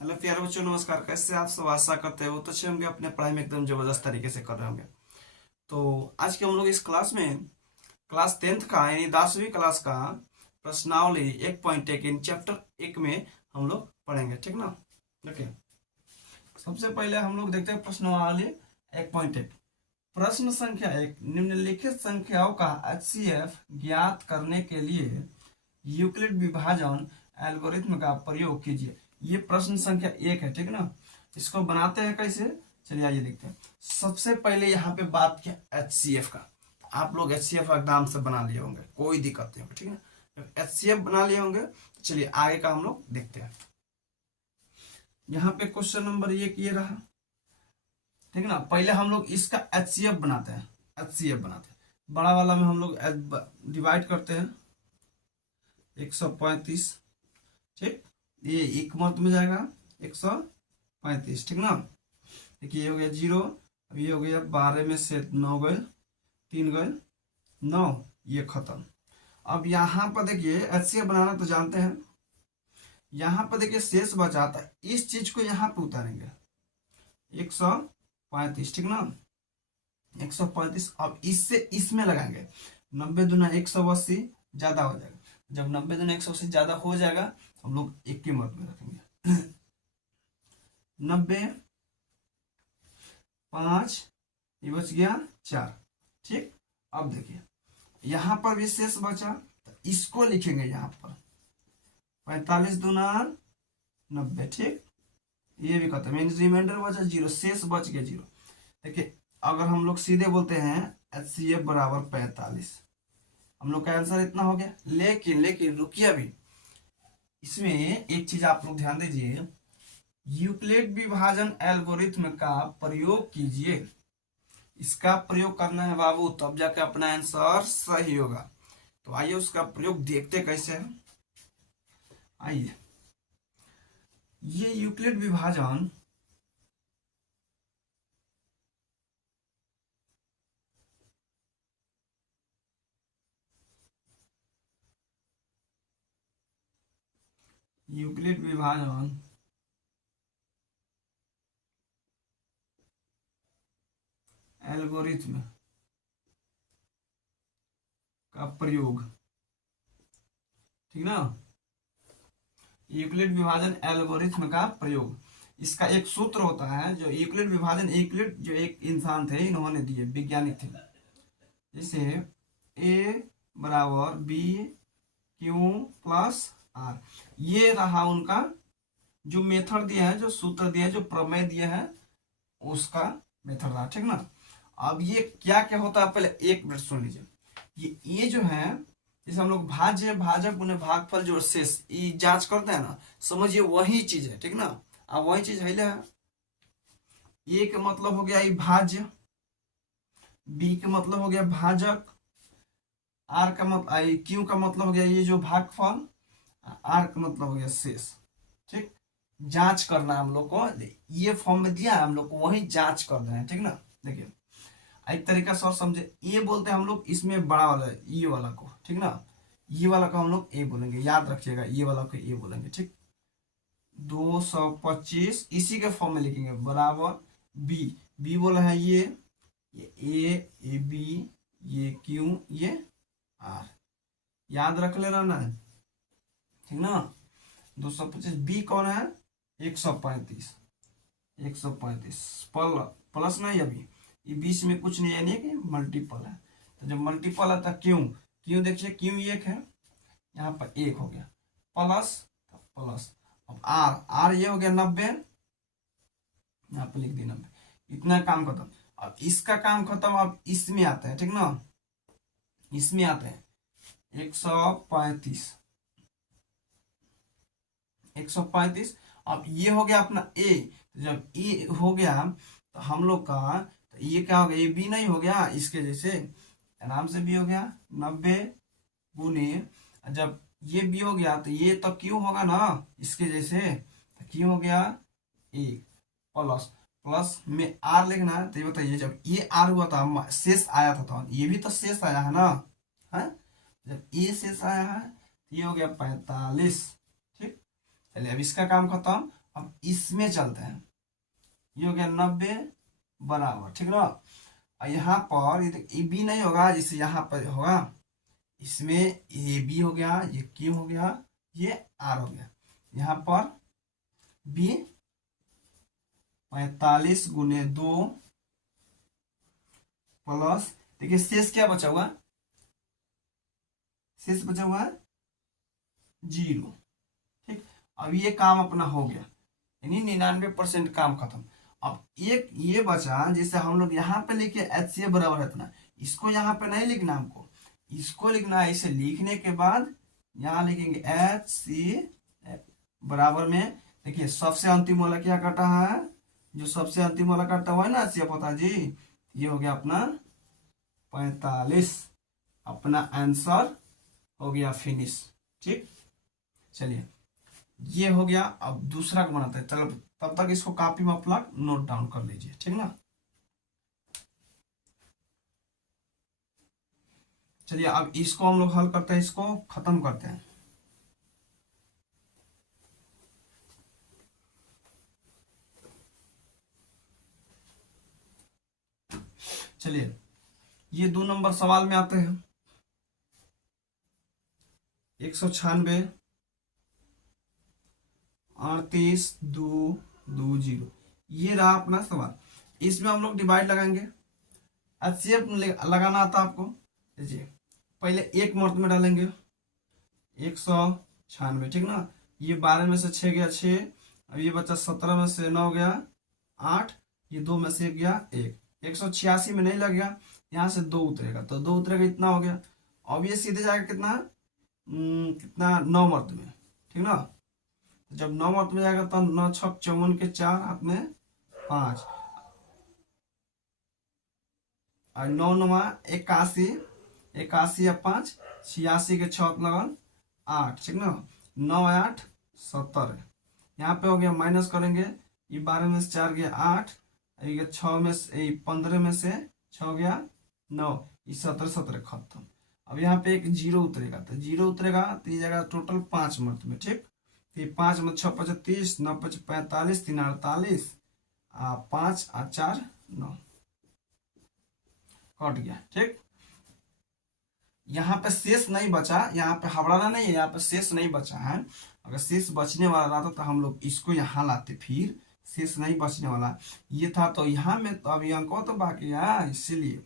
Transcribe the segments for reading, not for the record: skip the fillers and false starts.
Hello प्यारे बच्चों, नमस्कार। कैसे आप सब? आशा करते हो तो अच्छे होंगे, अपने पढ़ाई में एकदम जबरदस्त तरीके से कर रहे होंगे। तो आज के हम लोग इस क्लास में क्लास 10th का यानी 10वीं क्लास का प्रश्नावली 1.1 इन चैप्टर 1 में हम लोग पढ़ेंगे, ठीक ना? देखिए, सबसे पहले हम लोग देखते हैं प्रश्नावली 1.1। प्रश्न संख्या 1, निम्नलिखित संख्याओं का HCF ज्ञात करने के लिए यूक्लिड विभाजन एल्गोरिथ्म का प्रयोग कीजिए। ये प्रश्न संख्या 1 है, ठीक ना? इसको बनाते हैं कैसे, चलिए आइए देखते हैं। सबसे पहले यहाँ पे बात किया HCF का। आप लोग HCF एकदम से बना लिए होंगे, कोई दिक्कत नहीं होगी, ठीक है? जब HCF बना लिए होंगे, चलिए आगे का हम लोग देखते हैं। यहाँ पे क्वेश्चन नंबर ये रहा, ठीक है ना? पहले हम लोग इसका HCF बनाते हैं। HCF बनाते हैं, बड़ा वाला में हम लोग डिवाइड करते हैं 135, ठीक? ये एक मत में जाएगा 135, ठीक ना? देखिए ये हो गया 0, अब ये हो गया 12 में से 9 गए, 3 गए 9, ये खत्म। अब यहाँ पर देखिए HCF बनाना तो जानते हैं। यहाँ पर देखिए शेष बचा था, इस चीज को यहाँ पे उतारेंगे 135, ठीक ना? 135, अब इससे इसमें लगाएंगे 90 दूना 180, ज्यादा हो जाएगा। जब 90 दूना 180 ज्यादा हो जाएगा, हम लोग एक के मत में रखेंगे 90, 5, ये बच गया 4, ठीक? अब देखिए यहां पर भी शेष बचा, तो इसको लिखेंगे यहाँ पर 45 दूना 90, ठीक? ये भी खत्म, मीन रिमाइंडर बचा 0, शेष बच गया 0। देखिए अगर हम लोग सीधे बोलते हैं HCF बराबर 45, हम लोग का आंसर इतना हो गया। लेकिन लेकिन रुकिए, अभी इसमें एक चीज आप लोग ध्यान दीजिए, यूक्लिड विभाजन एल्गोरिथ्म का प्रयोग कीजिए। इसका प्रयोग करना है बाबू, तब जाके अपना आंसर सही होगा। तो आइए उसका प्रयोग देखते कैसे है। आइए, ये यूक्लिड विभाजन यूक्लिड विभाजन एल्गोरिथ्म का प्रयोग, ठीक ना? यूक्लिड विभाजन एल्गोरिथ्म का प्रयोग, इसका एक सूत्र होता है जो यूक्लिड विभाजन, यूक्लिड जो एक इंसान थे, इन्होंने दिए, वैज्ञानिक थे। जैसे ए बराबर बी क्यू प्लस आर, ये रहा उनका जो मेथड दिया है, जो सूत्र दिया है, जो प्रमेय दिया है, उसका मेथड रहा, ठीक ना? अब ये क्या क्या होता है, पहले एक मिनट सुन लीजिए। ये जो है, जैसे हम लोग भाज्य भाजक गुने भागफल जो शेष ये जांच करते हैं ना, समझिए वही चीज है, ठीक ना? अब वही चीज है। ए का मतलब हो गया ये भाज्य, बी का मतलब हो गया भाजक, आर का मतलब, क्यू का मतलब हो गया ये जो भागफल, आर का मतलब हो गया शेष, ठीक? जांच करना है हम लोग को, ये फॉर्म में दिया है, हम लोग को वही जांच कर रहे हैं, ठीक ना? देखिए एक तरीका से और समझे, ये बोलते हैं हम लोग इसमें बड़ा वाला ये वाला को, ठीक ना? ये वाला को हम लोग ए बोलेंगे, याद रखिएगा, ये वाला को ए बोलेंगे, ठीक? 225 इसी के फॉर्म में लिखेंगे, बराबर बी, बी बोला है ये ए बी, ये क्यू, ये आर, याद रख ले रहना है, ठीक ना? 225, बी कौन है? 135, 135 प्लस नहीं, अभी ये बीच में कुछ नहीं, यानी कि मल्टीपल है। तो जब मल्टीपल आता क्यों, क्यों देखिए क्यों एक है, यहाँ पर एक हो गया, प्लस प्लस। अब आर, आर ये हो गया 90, यहाँ पर लिख दिया 90, इतना काम खत्म। अब इसका काम खत्म, अब इसमें आता है, ठीक ना? इसमें आते हैं 135, 135। अब ये हो गया अपना ए, जब ए हो गया तो हम लोग का, तो ये क्या हो गया, ये बी नहीं हो गया, इसके जैसे आराम से बी हो गया 90 गुने, जब ये बी हो गया तो ये तो क्यों होगा ना, इसके जैसे, तो क्यों हो गया ए, प्लस प्लस में आर लिखना है। तो ये बताइए, जब ये आर हुआ था, शेष आया था, तो ये भी तो शेष आया है ना, है? जब ये शेष आया है तो ये हो गया 45, ठीक? चलिए अब इसका काम खत्म। अब इसमें चलते हैं, ये हो गया 90 बराबर, ठीक ना। और यहाँ पर ये बी नहीं होगा, जैसे यहाँ पर होगा, इसमें ए बी हो गया, ये क्यू हो गया, ये आर हो गया। यहाँ पर बी 45 गुने 2 प्लस, देखिए शेष क्या बचा हुआ, शेष बचा हुआ है 0। ठीक, अब ये काम अपना हो गया, यानी 99% काम खत्म। अब एक ये बचा, जैसे हम लोग यहाँ पे लिखे एच सी बराबर है इतना, इसको यहाँ पे नहीं लिखना, हमको इसको लिखना है। इसे लिखने के बाद यहाँ लिखेंगे एच सी बराबर में, देखिए सबसे अंतिम वाला क्या कटा है, जो सबसे अंतिम वाला कटा हुआ है ना सी पता जी, ये हो गया अपना 45, अपना आंसर हो गया फिनिश। ठीक, चलिए ये हो गया। अब दूसरा को बनाते हैं, चलो तब तक इसको कॉपी में अपना नोट डाउन कर लीजिए, ठीक ना। चलिए अब इसको हम लोग हल करते हैं, इसको खत्म करते हैं। चलिए ये 2 नंबर सवाल में आते हैं, 196 38,220, ये रहा अपना सवाल। इसमें हम लोग डिवाइड लगाएंगे, एचसीएफ लगाना आता आपको। देखिए पहले एक मर्द में डालेंगे 196, ठीक ना। ये 12 में से 6 गया 6, अब ये बचा 17 में से 9 गया 8, ये 2 में से गया 1, 186 में नहीं लग गया, यहाँ से 2 उतरेगा, तो 2 उतरेगा, इतना हो गया। अब ये सीधे जाएगा कितना, कितना 9 मर्द में, ठीक ना। तो जब 9 मर्द में जाएगा तो 9 छक 54 के 4 हाथ में 5, और 9 9 81, 81 या 5 86 के 6 लगन 8, ठीक ना। 9 8 70, यहाँ पे हो गया, माइनस करेंगे, ये 12 में से 4 गया 8, ये 6 में से 15 में से 6 गया 9, ये 17 17 खत्म। अब यहाँ पे एक 0 उतरेगा, तो 0 उतरेगा तो ये जाएगा टोटल 5 मर्द में, ठीक। तो ये 5 में 6 5 30, 9 5 45, 3 48, 5 4 9, कट गया, ठीक। यहाँ पे शेष नहीं बचा, यहाँ पे हबड़ाना नहीं है, यहाँ पे शेष नहीं बचा है। अगर शेष बचने वाला रहता तो हम लोग इसको यहाँ लाते, फिर शेष नहीं बचने वाला ये था, तो यहाँ में तो अभी अंक तो बाकी है, इसीलिए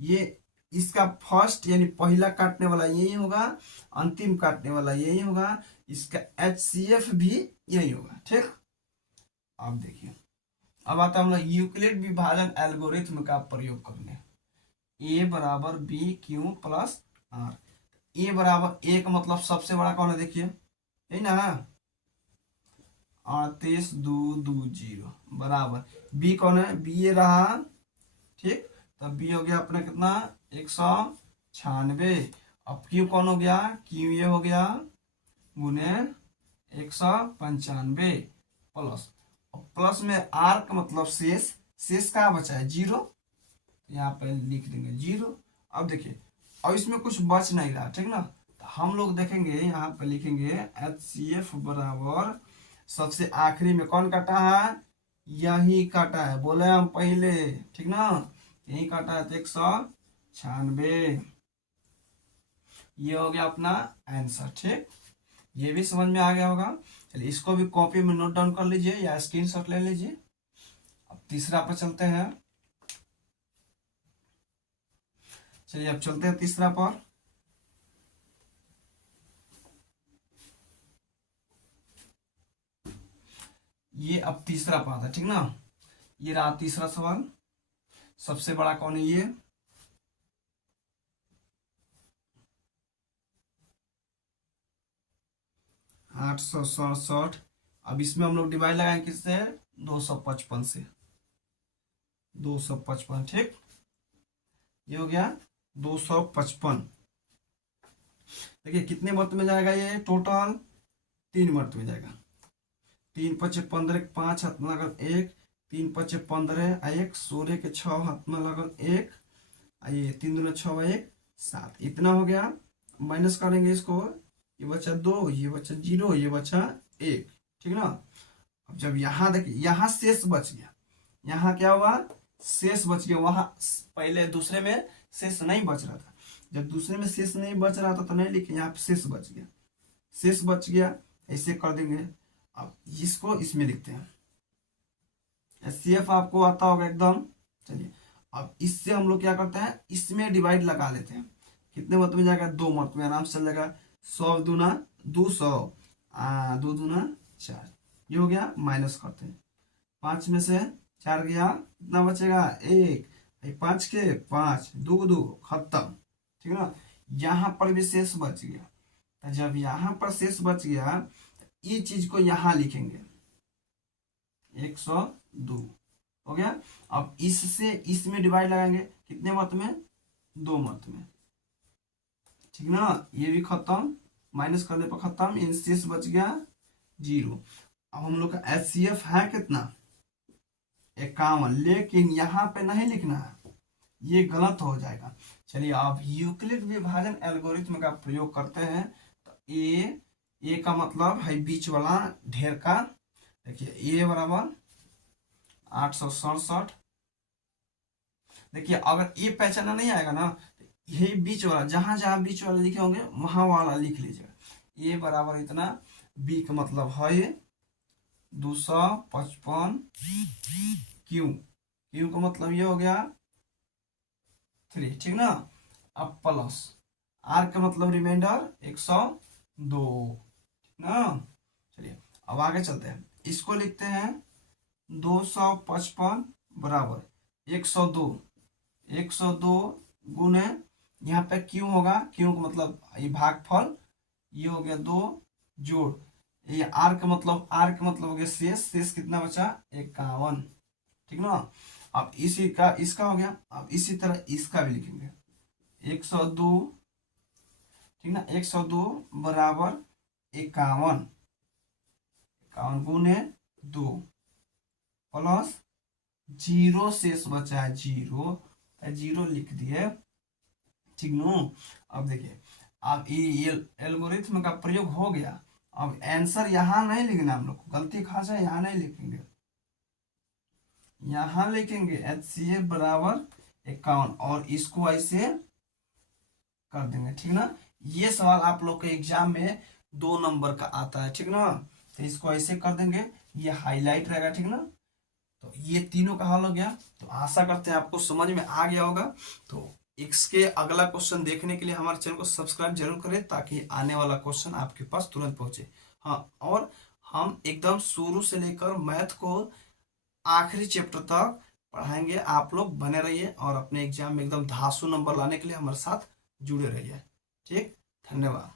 ये इसका फर्स्ट यानी पहला काटने वाला यही होगा, अंतिम काटने वाला यही होगा, इसका HCF भी यही होगा, ठीक। अब देखिए, अब आता है हम लोग यूक्लिड विभाजन एल्गोरिथ्म का प्रयोग करने। ए बराबर बी क्यू प्लस आर, ए बराबर 1 मतलब सबसे बड़ा कौन है, देखिए यही ना, 38,220 बराबर बी कौन है, बी ये रहा, ठीक। तो बी हो गया अपना कितना 196। अब क्यू कौन हो गया, क्यू ये हो गया गुने 195 प्लस, प्लस में आर का मतलब शेष, शेष का बचा है 0, यहाँ पे लिख देंगे 0। अब देखिए, अब इसमें कुछ बच नहीं रहा, ठीक ना। तो हम लोग देखेंगे यहाँ पे लिखेंगे HCF बराबर, सबसे आखिरी में कौन काटा है, यही काटा है, बोले हम पहले, ठीक ना, यही काटा है, तो 196, ये हो गया अपना आंसर, ठीक। ये भी समझ में आ गया होगा। चलिए इसको भी कॉपी में नोट डाउन कर लीजिए या स्क्रीनशॉट ले लीजिए। अब तीसरा पर चलते हैं, चलिए अब चलते हैं तीसरा पर। ये अब तीसरा पार्ट है, ठीक ना। ये रहा तीसरा सवाल, सबसे बड़ा कौन है, ये 867। अब इसमें हम लोग डिवाइड लगाएंगे किससे, 255 से, 255, ठीक। ये हो गया 255। देखिए कितने मर्त में जाएगा, ये टोटल 3 मर्त में जाएगा। 3 5 15 5 हाथ में लगल 1, 3 5 15 1, 16 के 6 हाथ में लगल 1, ये 3 दूना 6 1 7, इतना हो गया। माइनस करेंगे इसको, ये बचा 2, ये बचा 0, ये बचा 1, ठीक ना। अब जब यहाँ देखिए यहाँ शेष बच गया, यहाँ क्या हुआ शेष बच गया, वहां पहले दूसरे में शेष नहीं बच रहा था। जब दूसरे में शेष नहीं बच रहा था तो नहीं लिखे, यहाँ पे शेष बच गया, शेष बच गया, ऐसे कर देंगे। अब इसको इसमें लिखते हैं, HCF आपको आता होगा एकदम। चलिए अब इससे हम लोग क्या करते हैं, इसमें डिवाइड लगा लेते हैं। कितने मत में जाएगा, 2 मत में आराम से चल जाएगा। 100 दूना 200, 2 दूना 4, ये हो गया। माइनस करते हैं, 5 में से 4 गया, कितना बचेगा 1, 5 के 5, 2 2 खत्म, ठीक है ना। यहाँ पर भी शेष बच गया, तो जब यहाँ पर शेष बच गया तो ये चीज को यहाँ लिखेंगे 102 हो गया। अब इससे इसमें डिवाइड लगाएंगे, कितने मत में, 2 मत में, ठीक ना। ये भी खत्म, माइनस करने पर खत्म, इन शेष बच गया 0। अब हम लोग का HCF है कितना 51, लेकिन यहाँ पे नहीं लिखना है, ये गलत हो जाएगा। चलिए अब यूक्लिड विभाजन एल्गोरिथ्म का प्रयोग करते हैं। तो ए का मतलब है बीच वाला ढेर का, देखिए ए बराबर 867। देखिए अगर ए पहचाना नहीं आएगा ना, ये बीच वाला, जहां जहां बीच वाले लिखे होंगे वहां वाला लिख लीजिएगा। ए बराबर इतना, बी का मतलब है ये 255, क्यू का मतलब ये हो गया 3, ठीक ना। अब प्लस आर का मतलब रिमाइंडर 102, ठीक ना। चलिए अब आगे चलते हैं, इसको लिखते हैं 255 बराबर 102 गुने, यहाँ पे क्यों होगा, क्यों का मतलब ये भागफल, ये हो गया 2 जोड़, ये आर का मतलब हो गया शेष कितना बचा 51, ठीक ना। अब इसी का इसका हो गया। अब इसी तरह इसका भी लिखेंगे 102, ठीक ना। 102 बराबर 51 गुने 2 प्लस 0 शेष बचा है 0 लिख दिए, ठीक नो। अब देखिए अब ये एल्गोरिथ्म का प्रयोग हो गया। अब आंसर यहाँ नहीं लिखना, हम लोग को गलती खास है, यहाँ नहीं लिखेंगे, यहाँ लिखेंगे HCF बराबर 51 और इसको ऐसे कर देंगे, ठीक ना। ये सवाल आप लोग के एग्जाम में 2 नंबर का आता है, ठीक ना। तो इसको ऐसे कर देंगे, ये हाईलाइट रहेगा, ठीक ना। तो ये तीनों का हल हो गया। तो आशा करते हैं आपको समझ में आ गया होगा। तो इसके अगला क्वेश्चन देखने के लिए हमारे चैनल को सब्सक्राइब जरूर करें, ताकि आने वाला क्वेश्चन आपके पास तुरंत पहुंचे। हाँ, और हम एकदम शुरू से लेकर मैथ को आखिरी चैप्टर तक पढ़ाएंगे। आप लोग बने रहिए और अपने एग्जाम में एकदम धांसू नंबर लाने के लिए हमारे साथ जुड़े रहिए। ठीक, धन्यवाद।